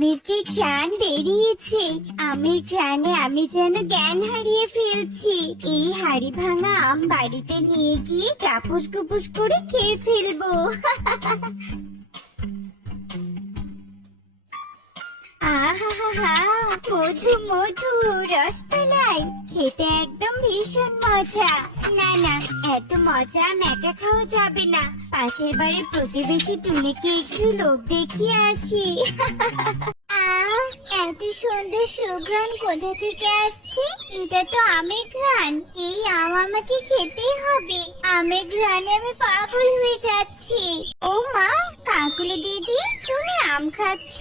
আমের কি ঘ্রাণ বেরিয়েছে। আমের ঘ্রাণে আমি যেন জ্ঞান হারিয়ে ফেলছি। এই হাড়ি ভাঙা আম বাড়িতে নিয়ে গিয়ে টাপুস কুপুস করে খেয়ে ফেলবো। আহা, মধু মধু রসমালাই, খেতে একদম ভীষণ মজা। না না, এত মজা আম একা খাওয়া যাবে না। পাশের বাড়ির প্রতিবেশী টুনিকে একটু লোভ দেখিয়ে আসি। এত সুন্দর সুঘ্রাণ কোথা থেকে আসছে? এটা তো আমের ঘ্রাণ। এই আম আমাকে খেতেই হবে। আমের ঘ্রাণে আমি পাগল হয়ে যাচ্ছি। ও মা, কাকুলি দিদি, তুমি আম খাচ্ছ?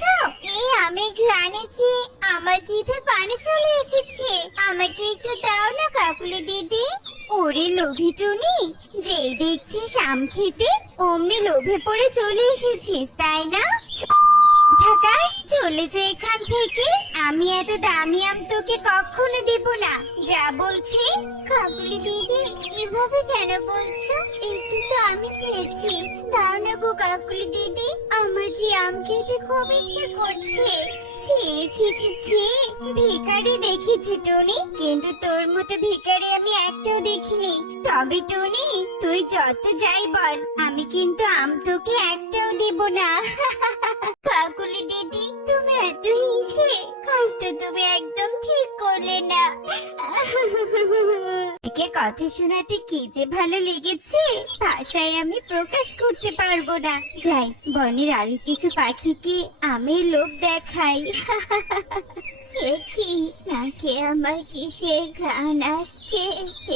এই আমের ঘ্রাণে যে আমার জিভে পানি চলে এসেছে। আমাকে একটু দাও না কাকুলি দিদি। ওরে লোভী টুনি, যেই দেখছিস আম খেতে অমনি লোভে পড়ে চলে এসেছিস, তাই না? ঢাকার চলে যে এখান থেকে। আমি এত দামি আম তোকে কখনো দেব না, যা বলছি। কাকুলি দিদি, এভাবে কেন বলছো? একটু তো আমি চেয়েছি। দাও না গো কাকুলি দিদি, আমার যে আম খেতে খুব ইচ্ছে করছে। ভিখারি দেখেছি টনি, কিন্তু তোর মতো ভিখারি আমি একটাও দেখিনি। তবে টনি, তুই যত যাই বল, আমি কিন্তু আম তোকে একটাও দিব না। কাকুলি দিদি, তুমি এত হিংসে, কাজটা তুমি একদম ঠিক করলে না। একে কথা শোনাতে কি যে ভালো লেগেছে, ভাষায় আমি প্রকাশ করতে পারবো না। যাই, বনের আরো কিছু পাখিকে আমের লোভ দেখাই। কি নাকে আমার কিসের ঘ্রাণ আসছে?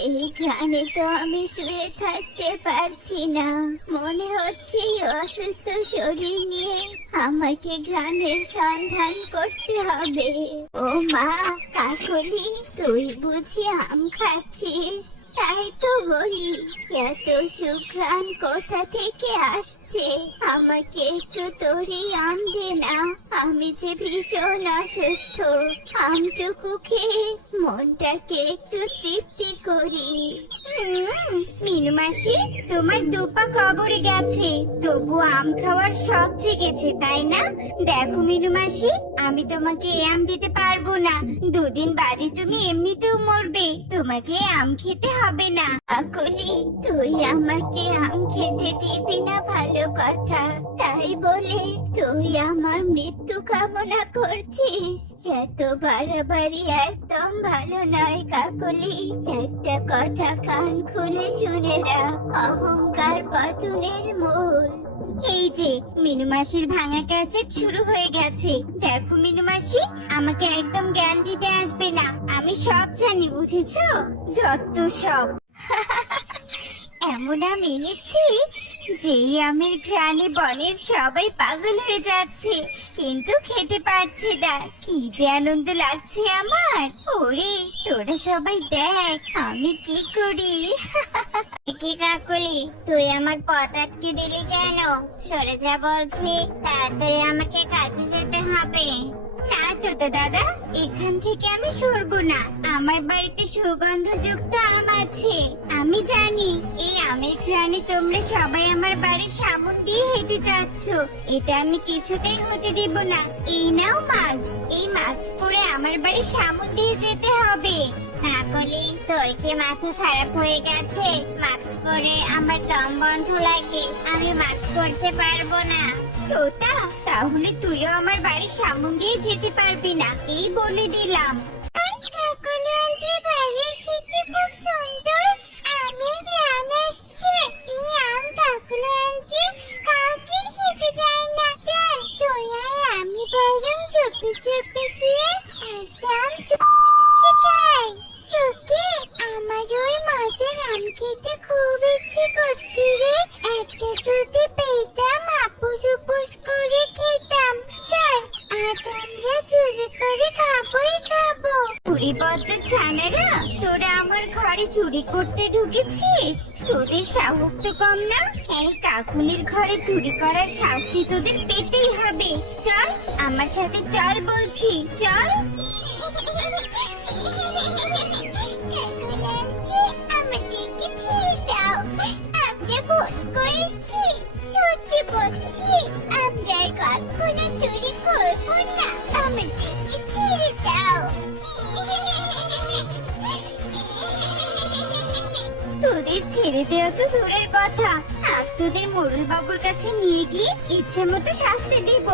এই ঘ্রাণে তো আমি শুয়ে থাকতে পারছি না। মনে হচ্ছে অসুস্থ শরীর নিয়ে আমাকে ঘ্রাণের সন্ধান করতে হবে। ও মা, কাকলি, তুই বুঝি আম খাচ্ছিস? তাই তো বলি, এত সুঘ্রাণ কোথা থেকে আসছে? আমাকে একটু তোরই আম দে না, আমি যে ভীষণ অসুস্থ। আমটুকু খেয়ে মনটাকে একটু তৃপ্তি করি। মিনু মাসি, তোমার দুপা কবরে গেছে, তবু আম খাওয়ার শখ জেগেছে, তাই না? দেখো মিনু মাসি, আমি তোমাকে এই আম দিতে পারবো না। দুদিন বাদে তুমি এমনিতেও মরবে, তোমাকে আম খেতে হবে না। কাকলি, তুই আমাকে আম খেতে দিবি না ভালো কথা, তাই বলে তুই আমার মৃত্যু কামনা করছিস? এত বাড়াবাড়ি একদম ভালো নয় কাকলি। একটা কথা কান খুলে শুনে রাখ, অহংকার পতনের মূল। এই যে মিনু মাসির ভাঙা ক্যাসেট শুরু হয়ে গেছে। দেখো মিনু মাসি, আমাকে একদম জ্ঞান দিতে আসবে না, আমি সব জানি, বুঝেছো? যত সব। এমন আম এনেছি যেই আমের ঘ্রাণে বনের সবাই পাগল হয়ে যাচ্ছে, কিন্তু খেতে পারছি না। কি যে আনন্দ লাগছে আমার। ওরে, তোরা সবাই দেখ আমি কি করি। কি কাকলি, তুই আমার পথ আটকে দিলি কেন? সরে যা বলছি, তাড়াতাড়ি আমাকে কাজে যেতে হবে। না তো দাদা, এখান থেকে আমি সরবো না। আমার বাড়িতে সুগন্ধযুক্ত আম আছে। আমি জানি এই আমের ঘ্রাণে তোমরা সবাই আমার বাড়ির সামনে দিয়ে হেঁটে যাচ্ছ। এটা আমি কিছুতেই হতে দেব না। এই নাও মাস্ক, এই মাস্ক পরে আমার বাড়ির সামনে দিয়ে যেতে হবে। কাকলি, তোর কি মাথা খারাপ হয়ে গেছে? মাস্ক পরে আমার দম বন্ধ লাগে, আমি মাস্ক পরতে পারবো না। তোতা, তাহলে তুইও আমার বাড়ির সামনে দিয়ে যেতে পারবি না, এই বলে দিলাম। কাকলি আন্টি, বাইরের থেকে খুব সুন্দর আমের ঘ্রাণ আসছে। এই আম কাকলি আন্টি কাউকে খেতে দেয় না। চল, তুই আর আমি বরং চুপি চুপি গিয়ে একদম চুপি খাই। তোকে আমার ওই মজার আম খেতে খুব ইচ্ছে করছে রে। একটা যদি পেতাম, আপুস উপুস করে খেতাম। চল, আজ আমরা চুরি করে খাবোই খাবো। চুরি বদ্ধ ছানারা, তোরা আমার ঘরে চুরি করতে ঢুকেছিস? তোদের সাহস তো কম না। এই কাকুলির ঘরে চুরি করার শাস্তি তোদের পেতেই হবে। চল, আমার সাথে চল বলছি, চল। আমাদেরকে ছেড়ে দাও, আমরা ভুল করেছি। সত্যি বলছি, আমরা কখনো চুরি করবো না। আমাদেরকে ছেড়ে দাও। তোদের ছেড়ে দেওয়া তো দূরের কথা, আজ তোদের মোড়ল বাবুর কাছে নিয়ে গিয়ে ইচ্ছে মতো শাস্তি দিব।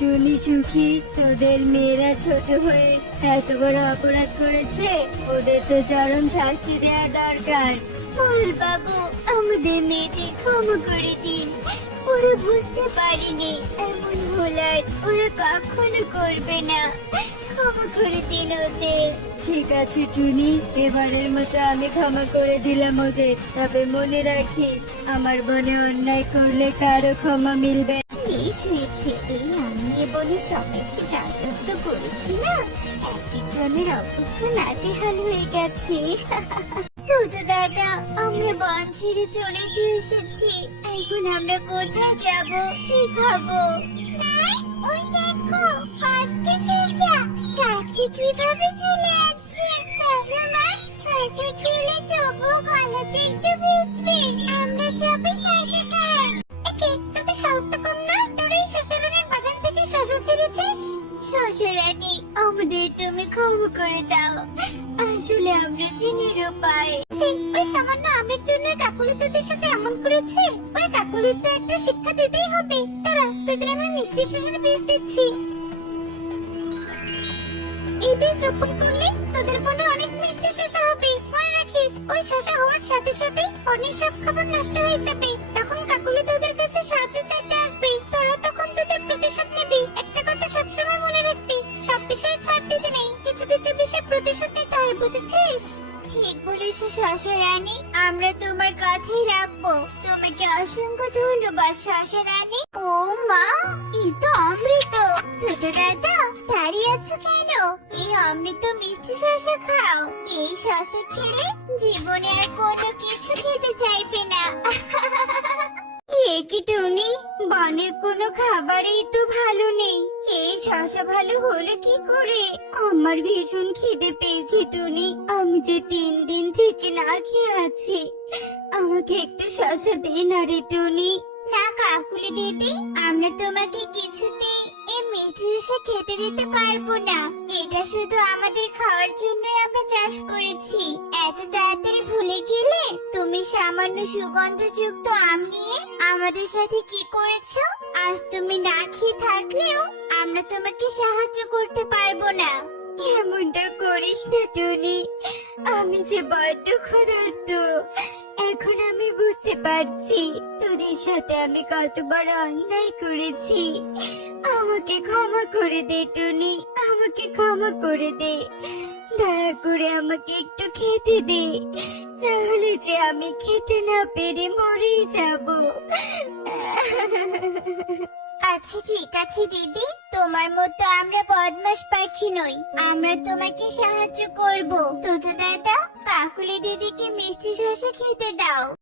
টুনি সুখী, তোদের মেয়েরা ছোট হয়ে এত বড় অপরাধ করেছে, ওদের তো চরম শাস্তি দেওয়া দরকার। মোড়ল বাবু, আমাদের মেয়েদের ক্ষমা করে দিন, ওরা বুঝতে পারেনি এমন ভুল আর ওরা কখনো করবে না, ক্ষমা করে দিন ওদের। ঠিক আছে টুনি, এবারের মতো আমি ক্ষমা করে দিলাম ওদের, তবে মনে রাখিস আমার বনে অন্যায় করলে কারো ক্ষমা মিলবে। বেশ হয়েছে, এই আমি বলে সবাইকে যাচাত্য করেছি না, একজনের অবস্থা নাজেহাল হয়ে গেছে। দুধু দাদা, আমরা বন ছেড়ে চলে এসেছি, এখন আমরা কোথায় যাব, কি খাবো? ওই দেখো কত শসা গাছে কিভাবে চলে আসছে। চলো মা, শসা খেলে তবু গলাতে একটু ভিজবে, আমরা সবাই শসা খাই। একে তোদের সাহস তো কম না, তোরা এই শসা রানীর বাগান থেকে শসা ছেড়েছিস। শসা রানী, আমাদের তুমি ক্ষমা করে দাও, আসলে আমরা যে নিরুপায়। ওই সামান্য আমের জন্য কাকুলি তোদের সাথে এমন করেছে, ওই কাকুলির তো একটা শিক্ষা দিতেই হবে। তারা তোদের আমি মিষ্টি শসার বীজ দিচ্ছি, এই বীজ রোপণ করলে তোদের বনে অনেক মিষ্টি শসা হবে। মনে রাখিস, ওই শসা হওয়ার সাথে সাথে অনেক সব খাবার নষ্ট হয়ে যাবে, তখন কাকুলি তোদের কাছে সাহায্য চাইতে আসবে, তোরা তখন তোদের প্রতিশোধ নিবি। একটা কথা সবসময় মনে রাখবি, সব বিষয়ে ছাড় দিতে নেই, কিছু কিছু বিষয়ে প্রতিশোধ নিতে হয়, বুঝেছিস? ঠিক বলেছ শসা রানী, আমরা তোমার কথাই রাখবো। তোমাকে অসংখ্য ধন্যবাদ শসা রানী। ও মা, এই তো অমৃত। ছোট দাদা, দাঁড়িয়ে আছো কেন? এই অমৃত মিষ্টি শসা খাও, এই শসা খেলে জীবনে আর কোনো কিছু খেতে চাইবে না। কি টুনি, বনের কোনো খাবারই তো ভালো নেই, এই শসা ভালো হলো কি করে? আমার ভীষণ খিদে পেয়েছে টুনি, আমি যে 3 দিন থেকে না খেয়ে আছি, আমাকে একটু শসা দে না রে টুনি। না কাকুলি দিদি, আমরা তোমাকে কিছুতেই এই মিষ্টি শসা খেতে দিতে পারবো না, এটা শুধু আমাদের খাওয়ার জন্যই আমরা চাষ করেছি। এত তাড়াতাড়ি ভুলে গেলে তুমি সামান্য সুগন্ধযুক্ত আম নিয়ে আমাদের সাথে কি করেছো? আজ তুমি না খেয়ে থাকলেও আমরা তোমাকে সাহায্য করতে পারবো না। এমনটা করিস না টুনি, আমি যে বড্ড ক্ষুধার্ত, এখন আমি বুঝতে পারছি তোদের সাথে আমি কত বড় অন্যায় করেছি। আমাকে ক্ষমা করে দে টুনি, আমাকে ক্ষমা করে দে, দয়া করে আমাকে একটু খেতে দে, তাহলে যে আমি খেতে না পেরে মরেই যাব। আচ্ছা ঠিক আছে দিদি, তোমার মতো আমরা বদমাশ পাখি নই, আমরা তোমাকে সাহায্য করব। দুধু দাদা, কাকুলি দিদিকে মিষ্টি শসা খেতে দাও।